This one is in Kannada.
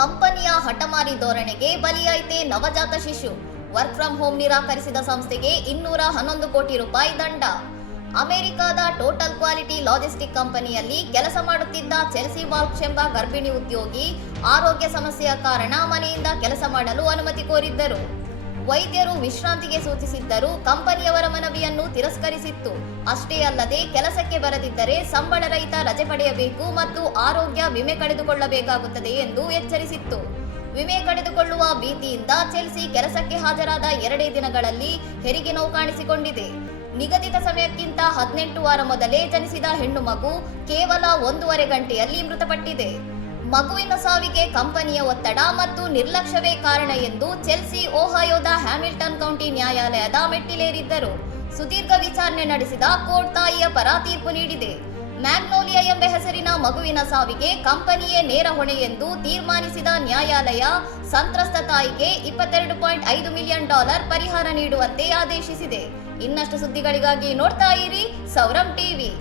ಕಂಪನಿಯ ಹಠಮಾರಿ ಧೋರಣೆಗೆ ಬಲಿಯಾಯಿತೆ ನವಜಾತ ಶಿಶು. ವರ್ಕ್ ಫ್ರಂ ಹೋಮ್ ನಿರಾಕರಿಸಿದ ಸಂಸ್ಥೆಗೆ 211 ಕೋಟಿ ರೂಪಾಯಿ ದಂಡ. ಅಮೆರಿಕದ ಟೋಟಲ್ ಕ್ವಾಲಿಟಿ ಲಾಜಿಸ್ಟಿಕ್ ಕಂಪನಿಯಲ್ಲಿ ಕೆಲಸ ಮಾಡುತ್ತಿದ್ದ ಚೆಲ್ಸಿ ವಾಲ್ಶ್ ಎಂಬ ಗರ್ಭಿಣಿ ಉದ್ಯೋಗಿ ಆರೋಗ್ಯ ಸಮಸ್ಯೆಯ ಕಾರಣ ಮನೆಯಿಂದ ಕೆಲಸ ಮಾಡಲು ಅನುಮತಿ ಕೋರಿದ್ದರು. ವೈದ್ಯರು ವಿಶ್ರಾಂತಿಗೆ ಸೂಚಿಸಿದ್ದರೂ ಕಂಪನಿಯವರ ಮನವಿಯನ್ನು ತಿರಸ್ಕರಿಸಿತ್ತು. ಅಷ್ಟೇ ಅಲ್ಲದೆ ಕೆಲಸಕ್ಕೆ ಬರದಿದ್ದರೆ ಸಂಬಳ ರಹಿತ ರಜೆ ಪಡೆಯಬೇಕು ಮತ್ತು ಆರೋಗ್ಯ ವಿಮೆ ಕಳೆದುಕೊಳ್ಳಬೇಕಾಗುತ್ತದೆ ಎಂದು ಎಚ್ಚರಿಸಿತ್ತು. ವಿಮೆ ಕಳೆದುಕೊಳ್ಳುವ ಭೀತಿಯಿಂದ ಚೆಲ್ಸಿ ಕೆಲಸಕ್ಕೆ ಹಾಜರಾದ 2 ದಿನಗಳಲ್ಲಿ ಹೆರಿಗೆ ನೋವು ಕಾಣಿಸಿಕೊಂಡಿದೆ. ನಿಗದಿತ ಸಮಯಕ್ಕಿಂತ 18 ವಾರ ಮೊದಲೇ ಜನಿಸಿದ ಹೆಣ್ಣು ಮಗು ಕೇವಲ 1.5 ಗಂಟೆಯಲ್ಲಿ ಮೃತಪಟ್ಟಿದೆ. ಮಗುವಿನ ಸಾವಿಗೆ ಕಂಪನಿಯ ಒತ್ತಡ ಮತ್ತು ನಿರ್ಲಕ್ಷ್ಯವೇ ಕಾರಣ ಎಂದು ಚೆಲ್ಸಿ ಓಹಾಯೋದ ಹ್ಯಾಮಿಲ್ಟನ್ ಕೌಂಟಿ ನ್ಯಾಯಾಲಯದ ಮೆಟ್ಟಿಲೇರಿದ್ದರು. ಸುದೀರ್ಘ ವಿಚಾರಣೆ ನಡೆಸಿದ ಕೋರ್ಟ್ ತಾಯಿಯ ಪರ ತೀರ್ಪು ನೀಡಿದೆ. ಮ್ಯಾಗ್ನೋಲಿಯಾ ಎಂಬ ಹೆಸರಿನ ಮಗುವಿನ ಸಾವಿಗೆ ಕಂಪನಿಯೇ ನೇರ ಹೊಣೆ ಎಂದು ತೀರ್ಮಾನಿಸಿದ ನ್ಯಾಯಾಲಯ ಸಂತ್ರಸ್ತ ತಾಯಿಗೆ $22.5 ಮಿಲಿಯನ್ ಪರಿಹಾರ ನೀಡುವಂತೆ ಆದೇಶಿಸಿದೆ. ಇನ್ನಷ್ಟು ಸುದ್ದಿಗಳಿಗಾಗಿ ನೋಡ್ತಾ ಇರಿ ಸೌರಂ ಟಿವಿ.